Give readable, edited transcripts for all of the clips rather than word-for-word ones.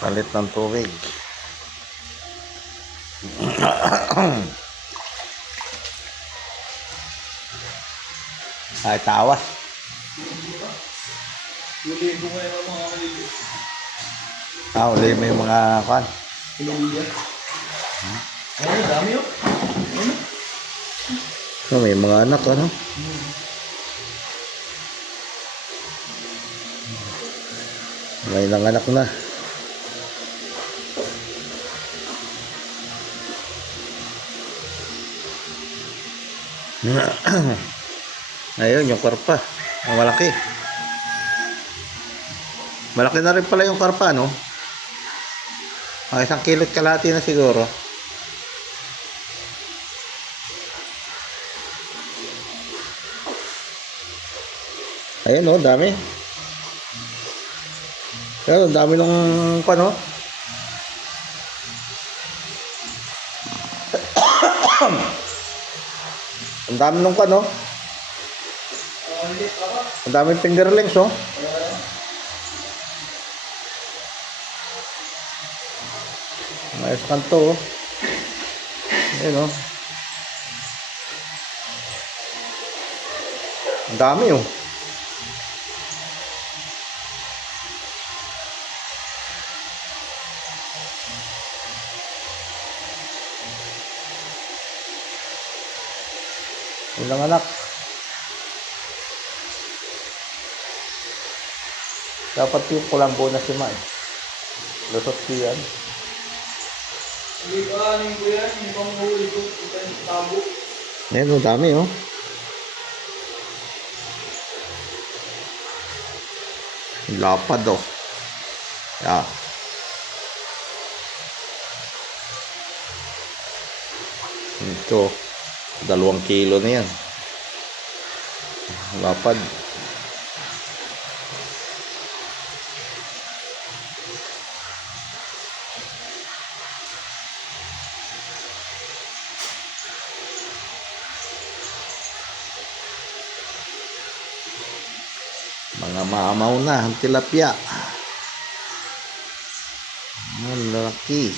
Palit ng tubig. Ay, tawas. Huli ko ngayon ang mga kalili. Uli mo yung mga kan. Kaliliya. Ayun, dami yun. May mga anak, ano? May nanganak na. Ayun, yung karpa. Ang malaki. Malaki na rin pala yung karpa, no? Isang kilot kalahati na siguro. Ayun, no? Dami. Ayun, dami nung no? Ang dami nung no? Ang daming fingerlings, oh. Ayos kanto, oh. Ayun, oh. Ang dami, oh. Ilang anak. Dapat yung kulambo na si Mai. Lusot siyan. Hindi pa, ano ko yan? Hindi pa mahuli ko. Ito yung tabo. Ayan, oh, dami, oh. Lapad, oh. Yeah. Ito, 2 kilo na yan. Lapad. Mga maamaw na ang tilapia. Ang laki.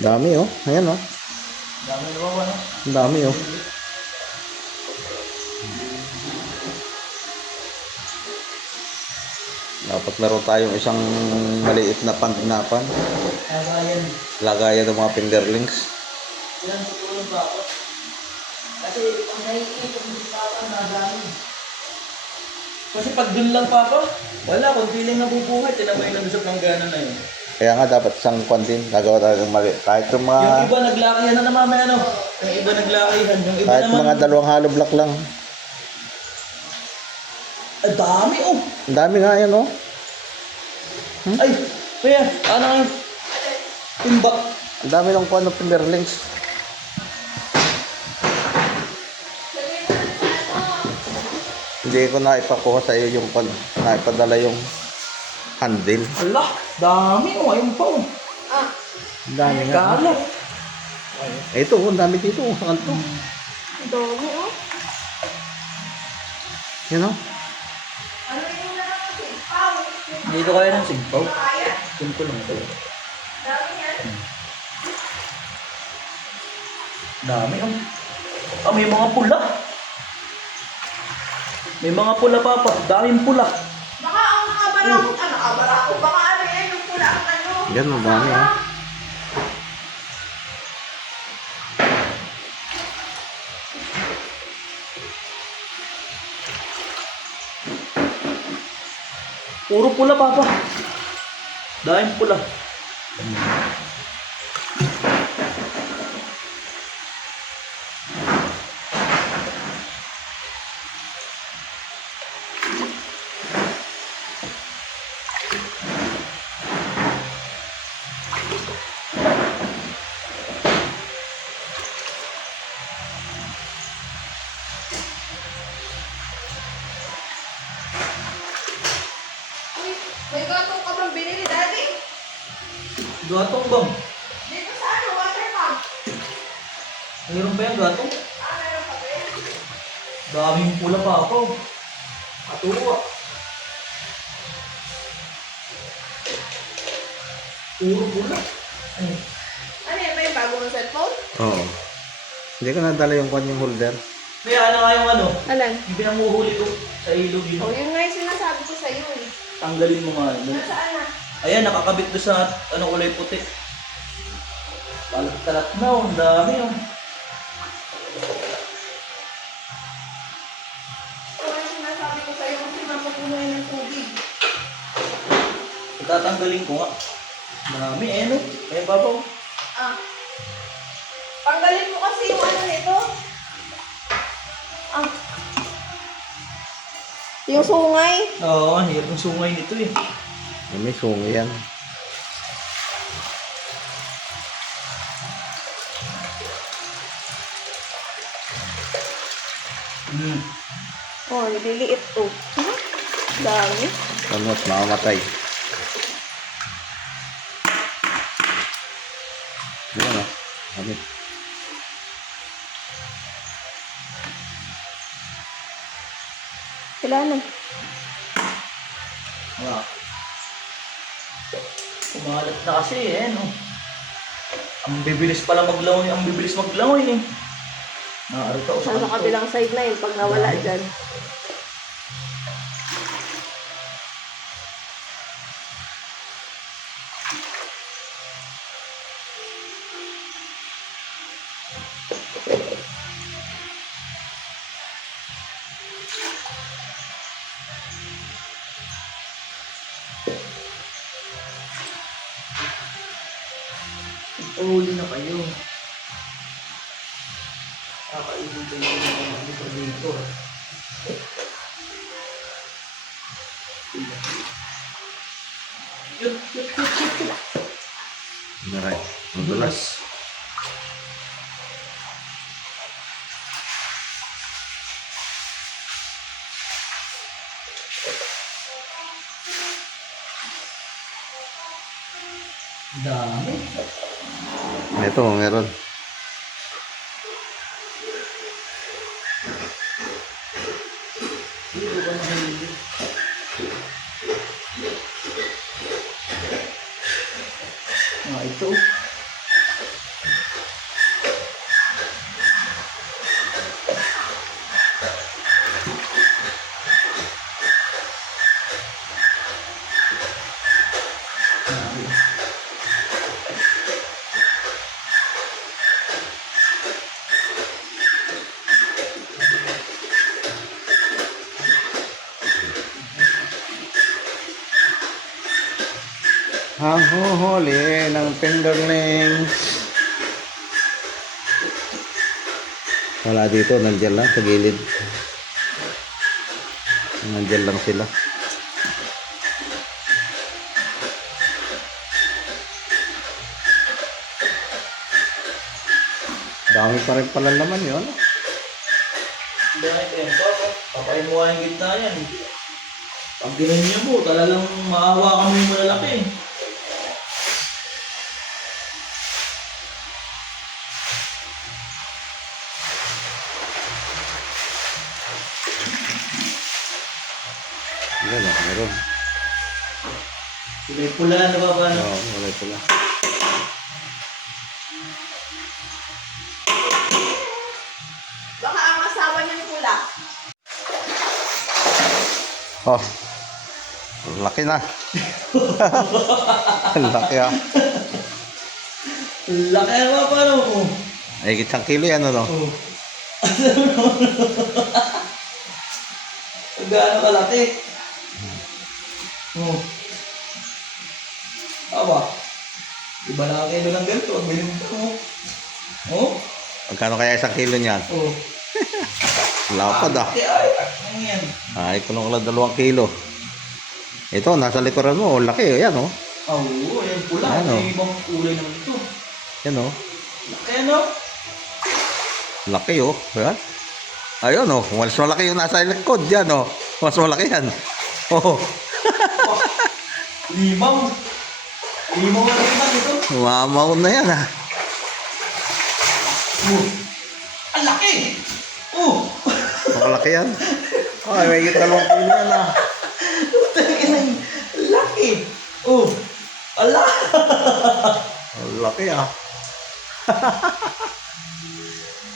Dami, oh. Ayan, oh. Dami na ba, ano? Ang dami, oh. Dapat meron tayong isang maliit na panginapan. Kagayan. Lagayan ng mga fingerlings. Yan, tutulong ba ako? Kasi ang nakikita ko sa papa na dami. Kasi pag dun lang papa, wala, kunti lang nabubuhay. Tinabay na doon sa planggana na yun. Kaya nga dapat isang kwantin. Nagawa tayo ng mali. Kahit yung mga... Yung iba naglakihan na naman, may ano. Yung iba naglakihan. Yung iba Kahit naman. mga 2 hollow block lang. Ang dami, oh. Ang dami nga yan, oh. Ay, kaya, ano nga yung timba. Ang dami ng kuwan ng fingerlings. Hindi ko na ipakuha sa iyo yung naipadala yung handle. Ala, dami, oh. Ayun pa, oh. Ang dami nga. Kala. Ito, oh, ang dami dito, oh. Sa kanto. Ang dami, oh. Yan, oh. Ano yung nakasigpaw? Dito kaya ng sigpaw. Kaya? Simple lang ito. Dami yan. Dami, oh. Ah, may mga pula. May mga pula, papa. Daming pula. Baka ang mga barakot, barakot. Baka ano yan, yung pula ang ano. Yan, ang dami, oh. Puro pula, papa. Daming pula. May gatong ka bang binili, Daddy? Gatong bang? Dito sa ano, water pump. Mayroon ba yung gatong? Meron pa ba yun? Daming pula pa ako. Katuwa. Puro pula. Ay, Ano yan, may bago ng cellphone? Oo. Hindi ko nadala yung kanyang holder. may ano nga yung ano? Alan? Yung pinamuhuli ko sa ilog yun. Oh, yun nga yung sinasabi ko sa'yo eh. Tanggalin mo nga. Yun. Nasaan na? Ayan, nakakabit doon sa ano, kulay puti. Talat-talat na, oh. Ang dami oh. Oh, yung sinasabi ko sa'yo kasi mapupuno yan ng tubig. Tatanggalin ko nga. Dami eh no. Ayan babaw. Ah. Tanggalin mo kasi yung ano nito. Ah. Yung sungay. Oo, ang hirap ng sungay nito eh. May sungi yan. Hmm. Oh, nililiit to. Huh? Dami. Almost makamatay. Yan o. Kami. Wala na. Wala. Kumalat na kasi eh no. Ang bibilis pala maglangoy, ang bibilis maglangoy eh. Naarita ko sa Sa kabilang side na yun pag nawala dyan. Huli na kayo. Kakainin kayo ng mga dito. Yut, yut, yut, yut, yut. Maray. Madulas. Dami. Ito, meron. Dito ba nahuli? Ito. Ang huhuli ng fingerlings. Wala dito, nandiyan lang sa gilid. Nandiyan lang sila. Dami pa rin pala naman yun. Dahil tempo, papain mo nga yung gitna yan. Pag ginanyan mo, talagang maawa kami yung malalaki. Yan o, meron. May pula na ba ba? Oo, wala pala. Baka ang asawa niya yung pula. Oh, laki na. Laki ah. Laki na ba paano mo? Ay, isang kilo yan ano. Oh. Gaano kalaki? Oh. Aba. Iba na ang kilo ng ganito. Ang bilim ko. Oh. Magkano kaya isang kilo niyan? Oh. Lapad ah. Ay, ano yan? Ay, kuno lang 2 kilo. Ito, nasa likuran mo. Oh, laki. Yan oh. Oh, yan pula. Ano? May ibang kulay naman ito. Yan oh. Laki ano? Laki oh. Yan. Ayun oh. Mas malaki yung nasa likod. Yan oh. Mas malaki yan. Oh. Limaw. Limaw na limaw ito. Mamaw na yan ah. Ang laki! Oh! Makalaki yan. Ay, may 2 kilo yan ah. Ang laki! Oh! Ala! Ang laki ah.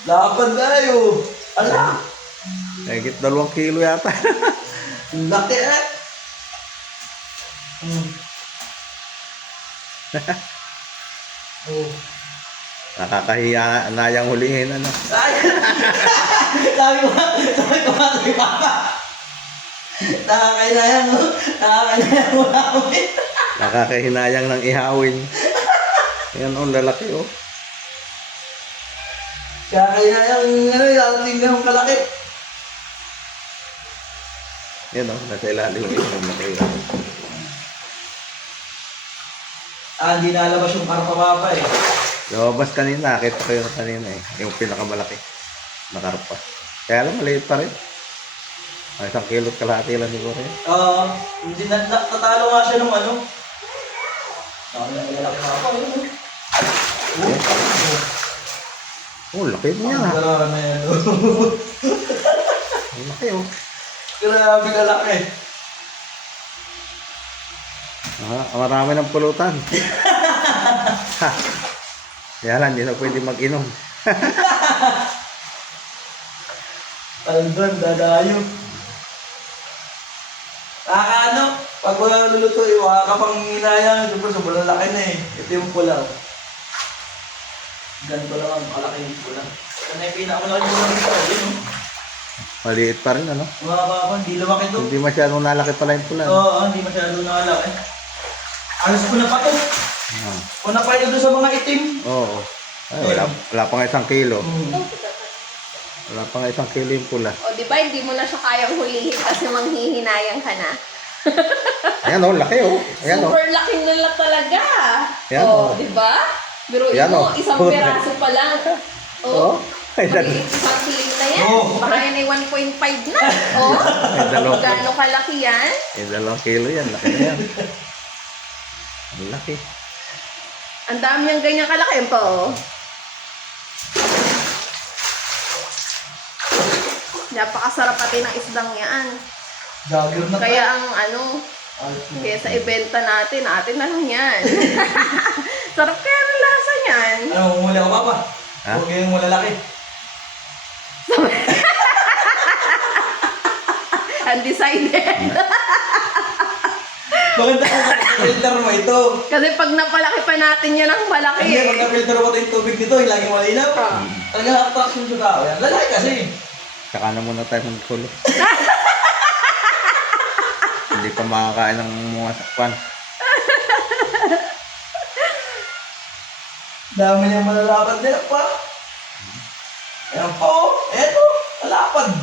Laban tayo! Ala! May 2 kilo yata. Ang laki eh! Oh. Nakakahiya na yung hulihin ano. Sayang! Sabi ko nga kay Papa. Nakakainayang mo namin. Nakakahinayang ng ihawin. Yan oh, lalaki oh. Nakakainayang yung tingnan mong kalaki. Yan oh, nasa ilalim yung laki. Hindi nalabas yung karpa Papa eh. Lumabas kanina, nakita ko yung kanina eh. Yung pinakamalaki na karpa. Kaya lang, maliit pa rin. Ay, 1 kilo at kalahati lang siguro yun. Hindi natalo nga siya nung ano. Nakalaki Papa. Oh, laki mo yan ha. Grabe na yan. Ang laki oh. Grabe kalaki. Marami ng pulutan. Kaya lang, hindi na pwede mag-inom. Alban, dadayo. Ano? Pag wala luluto, wala ka pang hinayang. Siyempre, sobrang laki na eh. Ito yung pula. Ganito lang ang kalaki yung pula. Ito na yung pinakamalaki yung pula dito. Yun, oh. Maliit pa rin ano. Mga papa, hindi lumaki ito. Hindi masyadong nalaki pala yung pula. Oo, hindi masyado nakalaki. Alas ko na pa ito. Una pa yun doon sa mga itim. Oo. Ay, wala pa nga 1 kilo. Wala pa nga 1 kilo yung pula. O, di ba, hindi mo na siya kayang hulihin kasi manghihinayang ka na. Ayan oh, laki oh. Ayan oh. Super laki nila talaga. Yan, Oh, oh. di ba? Pero Yan, mo, oh. isang peraso pa lang. Oh. Oh. Ay, Maliit 1 kilo na yan. Oh. Baka yan ay 1.5 na. Oh. Ay, dalawa. Gaano kalaki yan? 2 kilo yan. Laki na yan. Ang laki. Ang dami niyang ganyan kalaki po. Oh. Napakasarap pati ng isdang yan. Jagger na Kaya ang ano, kaya sa ibenta natin na lang yan. Sarap kaya ng lasa niyan. Ano, umuli ako papa? Ha? Huwag yung malalaki. Undecided. Maganda kung filter mo ito. Kasi pag napalaki pa natin yan ang malaki. Hindi, pag na-filter mo ito yung tubig dito, laging malinaw. Talagang attraction sa tao yan. Lalaki kasi. Saka na muna tayo magkulo. Hindi pa makakain ng mga sakpan. Dami niyang malalapad din pa. Ayan pa oh. Eto, malapad.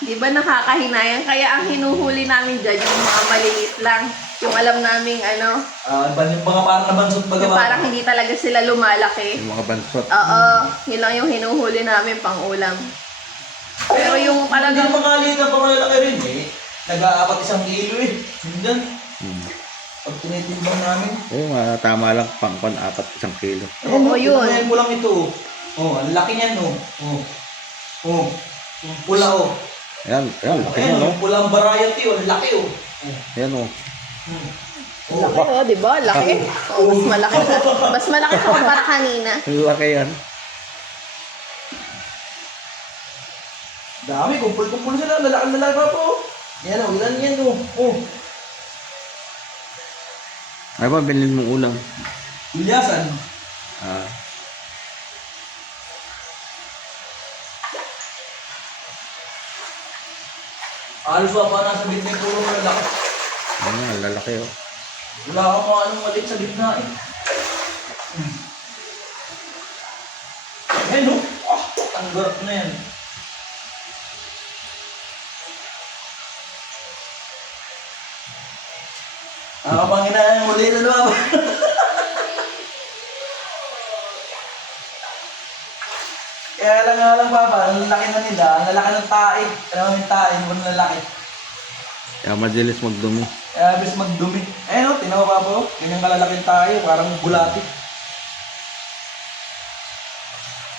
Di ba nakakahinayang? Kaya ang hinuhuli namin dyan, yung mga maliliit lang. Yung alam naming ano, Yung mga parang nabansot baga yung parang hindi talaga sila lumalaki. Yung mga bansot. Oo, yun lang yung hinuhuli namin pang ulam. Pero yung Hindi talagang, mga liit na pangalalaki rin eh. Nag-aapat 1 kilo eh. Hindi. Pag tinitimbang namin. Oo, tama lang pang 4, 1 kilo. Oo, yun. Tinamayan mo lang ito. Oh, ang laki niyan oh. Oh. Yung pula oh. Ayan, laki Ayan, na no. yung pulang variety oh. Ang laki oh. Ayan oh. laki oh, di ba? Laki. Oh, mas malaki. Mas malaki pa para kanina. Ang laki yan. Dami, kumpul-kumpul sila. Lalaki pa po. Yan oh, ilan yan oh. Oh. Ay ba, binilin mong ulam? Bilyasan. Alos pa pa nasa gitna yung pulo ng lalaki. Ang lalaki oh. Wala ka mga anong maliit sa gitna eh. Ayan no? Ang garap na yan. Nakapanghinaan mo ulit ano ba? Kaya lang papa, ang laki na nila, ang lalaki ng tae. Alam mo yung tae, hindi mo lalaki. Kaya madalis magdumi. Kaya bis magdumi. Eh no, tinawa pa po. Ganyan kalalaking tayo, parang bulati.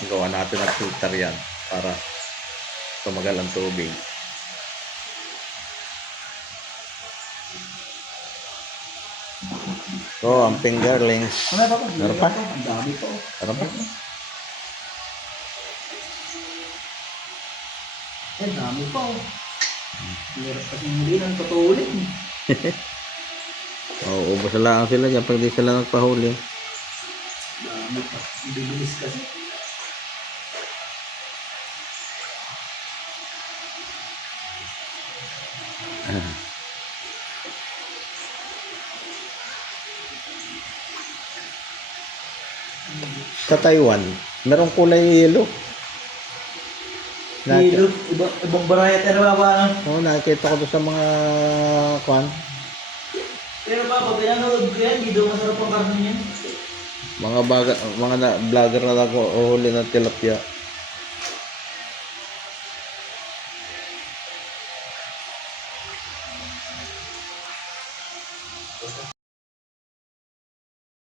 Gawa natin ng filter yan para tumagal ang tubig. So, ang fingerlings. Ano pa po? Meron pa? Ang dami po. Ano ba? Eh, dami pa oh. Hirap kasi muli ng tutulin. Oo, ubos na lang sila dyan pag di sila nagpahuli. Dami pa. Bibilis kasi. Sa Taiwan, merong kulay yellow. Hilo, ibang variety na ba ano? Oo, nakikita ko doon sa mga kwan. Pero pa, pag pinanood ko yan, hindi daw masarap ang karne niyan. Mga vlogger na nag-uhuli ng tilapia.